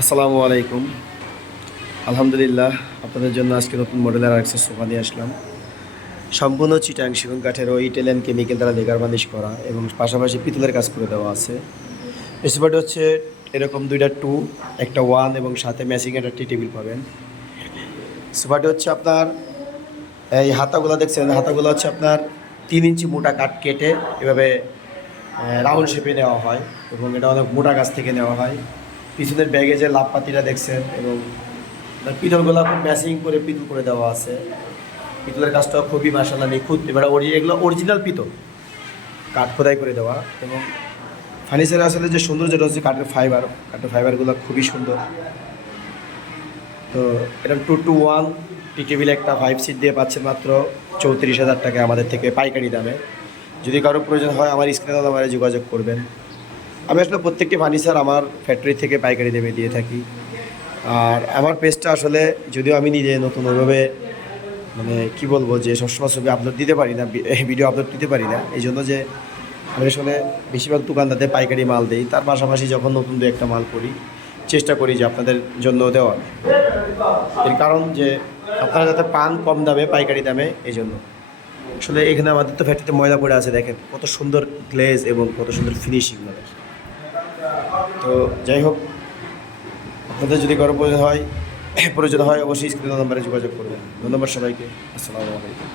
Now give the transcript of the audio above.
আসসালামু আলাইকুম। আলহামদুলিল্লাহ, আপনাদের জন্য আজকে নতুন মডেলের আরেকটা সোফা নিয়ে আসলাম। সম্পূর্ণ চিটাং সেগুন কাঠের ও ইটালিয়ান কেমিক্যাল দ্বারা লেগার বার্নিশ করা এবং পাশাপাশি পিতলের কাজ করে দেওয়া আছে। এই সোফাটি হচ্ছে এরকম দুইটা টু, একটা ওয়ান এবং সাথে ম্যাচিং একটা টি টেবিল পাবেন। সোফাটি হচ্ছে আপনার এই হাতাগুলো দেখছেন, হাতাগুলো হচ্ছে আপনার 3 ইঞ্চি মোটা কাঠ কেটে এভাবে রাউন্ড শেপে নেওয়া হয় এবং এটা অনেক মোটা গাছ থেকে নেওয়া হয়। পিছনের ব্যাগে যে লাভপাতিটা দেখছেন এবং পিতলগুলো খুব ম্যাচিং করে পিতল করে দেওয়া আছে। পিতলের কাজটাও খুবই মাশাআল্লাহ নিখুঁত। এবার এগুলো অরিজিনাল পিতল, কাঠ খোদাই করে দেওয়া। এবং ফার্নিচার আসলে যে সৌন্দর্যটা হচ্ছে কাঠের ফাইবারগুলো খুবই সুন্দর। তো এটা 2-to-1 টি টেবিল একটা 5 সিট দিয়ে পাচ্ছেন মাত্র 34,000 টাকা আমাদের থেকে পাইকারি দামে। যদি কারো প্রয়োজন হয় আমার স্ক্রিনে নাম্বারে যোগাযোগ করবেন। আমি আসলে প্রত্যেকটি ফার্নিচার আমার ফ্যাক্টরি থেকে পাইকারি দামে দিয়ে থাকি। আর আমার পেজটা আসলে যদিও আমি নিজে নতুন ওইভাবে মানে কি বলবো যে সবসময় ছবি আপলোড দিতে পারি না, ভিডিও আপলোড দিতে পারি না, এই জন্য যে আমি আসলে বেশিরভাগ দোকানদারদের পাইকারি মাল দিই। তার পাশাপাশি যখন নতুন দু একটা মাল করি চেষ্টা করি যে আপনাদের জন্য দেওয়ার। এর কারণ যে আপনারা যাতে পান কম দামে পাইকারি দামে, এই জন্য। আসলে এখানে আমাদের তো ফ্যাক্টরিতে ময়লা পড়ে আছে, দেখেন কত সুন্দর গ্লেজ এবং কত সুন্দর ফিনিশিং আমাদের। তো যাই হোক, আপনাদের যদি কারো প্রয়োজন হয় অবশ্যই স্ক্রিন নাম্বারে যোগাযোগ করবেন। ধন্যবাদ সবাইকে। আসসালামু আলাইকুম।